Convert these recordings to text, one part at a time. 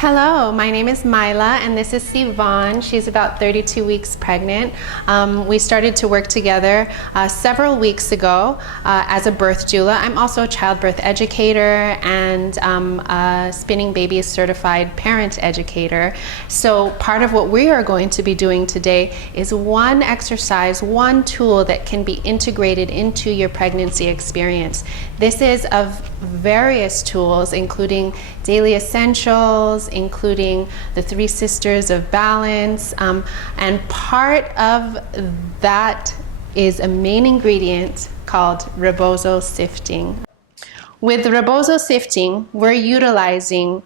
Hello, my name is Mila and this is Sivan. She's about 32 weeks pregnant. We started to work together several weeks ago as a birth doula. I'm also a childbirth educator and a spinning babies certified parent educator. So part of what we are going to be doing today is one exercise, one tool that can be integrated into your pregnancy experience. This is of various tools, including daily essentials, including the 3 Sisters of Balance, and part of that is a main ingredient called Rebozo Sifting. With Rebozo Sifting, we're utilizing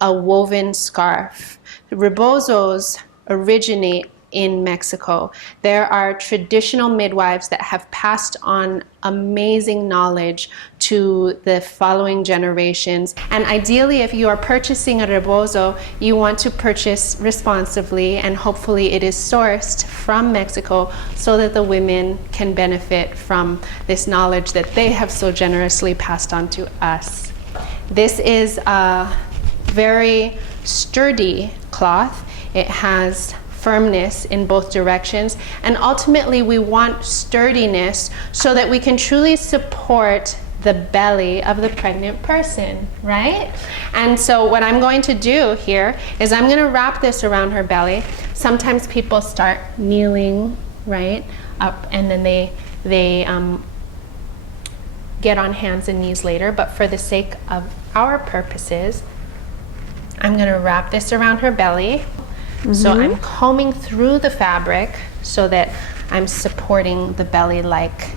a woven scarf. Rebozos originate in Mexico. There are traditional midwives that have passed on amazing knowledge to the following generations. And ideally, if you are purchasing a rebozo, you want to purchase responsibly, and hopefully it is sourced from Mexico so that the women can benefit from this knowledge that they have so generously passed on to us. This is a very sturdy cloth. It has firmness in both directions, and ultimately we want sturdiness so that we can truly support the belly of the pregnant person, right? And so what I'm going to do here is I'm going to wrap this around her belly. Sometimes people start kneeling right up and then they get on hands and knees later, but for the sake of our purposes, I'm going to wrap this around her belly. So I'm combing through the fabric so that I'm supporting the belly like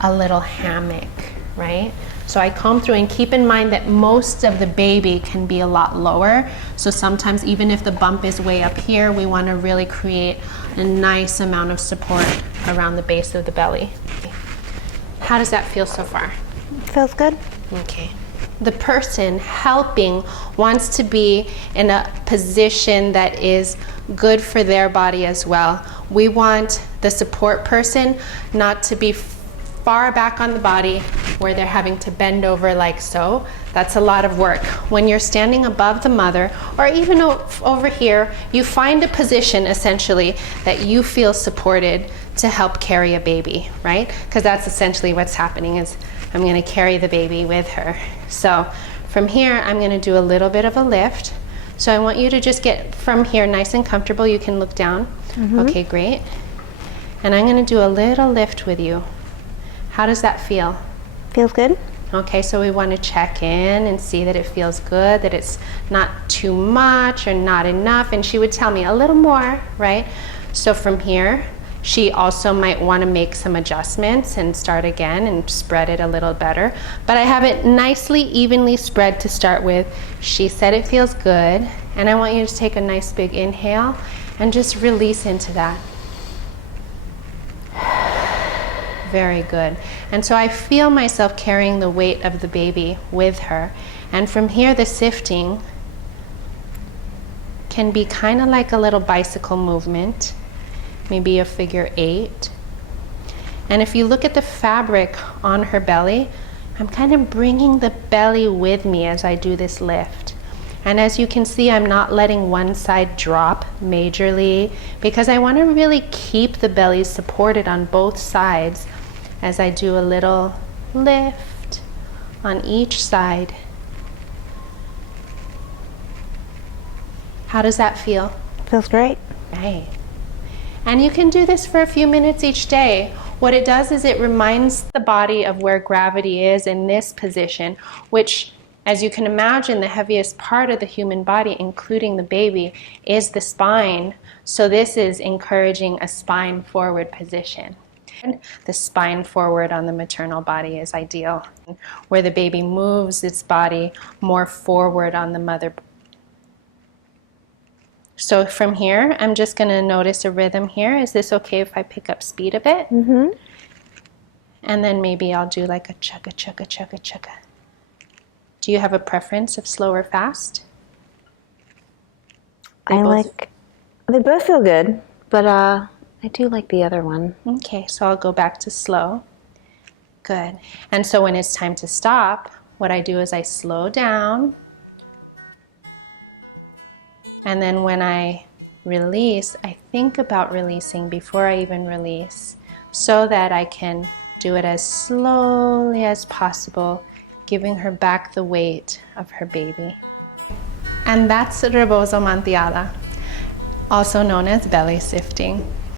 a little hammock, right? So I comb through, and keep in mind that most of the baby can be a lot lower. So sometimes even if the bump is way up here, we want to really create a nice amount of support around the base of the belly. How does that feel so far? Feels good. Okay. The person helping wants to be in a position that is good for their body as well. We want the support person not to be far back on the body where they're having to bend over like so. That's a lot of work. When you're standing above the mother, or even over here, you find a position essentially that you feel supported to help carry a baby, right? Because that's essentially what's happening, is I'm going to carry the baby with her. So from here, I'm going to do a little bit of a lift. So I want you to just get from here nice and comfortable. You can look down. Okay, great. And I'm going to do a little lift with you. How does that feel? Feels good. Okay, so we want to check in and see that it feels good, that it's not too much or not enough. And she would tell me a little more, right? So from here, she also might want to make some adjustments and start again and spread it a little better. But I have it nicely, evenly spread to start with. She said it feels good. And I want you to take a nice big inhale and just release into that. Very good. And so I feel myself carrying the weight of the baby with her. And from here, the sifting can be kind of like a little bicycle movement. Maybe a figure 8. And if you look at the fabric on her belly, I'm kind of bringing the belly with me as I do this lift. And as you can see, I'm not letting one side drop majorly, because I want to really keep the belly supported on both sides as I do a little lift on each side. How does that feel? Feels great. Right. And you can do this for a few minutes each day. What it does is it reminds the body of where gravity is in this position, which, as you can imagine, the heaviest part of the human body, including the baby, is the spine. So this is encouraging a spine forward position. And the spine forward on the maternal body is ideal, where the baby moves its body more forward on the mother. So from here, I'm just going to notice a rhythm here. Is this okay if I pick up speed a bit? And then maybe I'll do like a chugga, chugga, chugga, chugga. Do you have a preference of slow or fast? They both feel good, but I do like the other one. Okay, so I'll go back to slow. Good. And so when it's time to stop, what I do is I slow down And then when I release, I think about releasing before I even release so that I can do it as slowly as possible, giving her back the weight of her baby. And that's Rebozo Manteada, also known as belly sifting.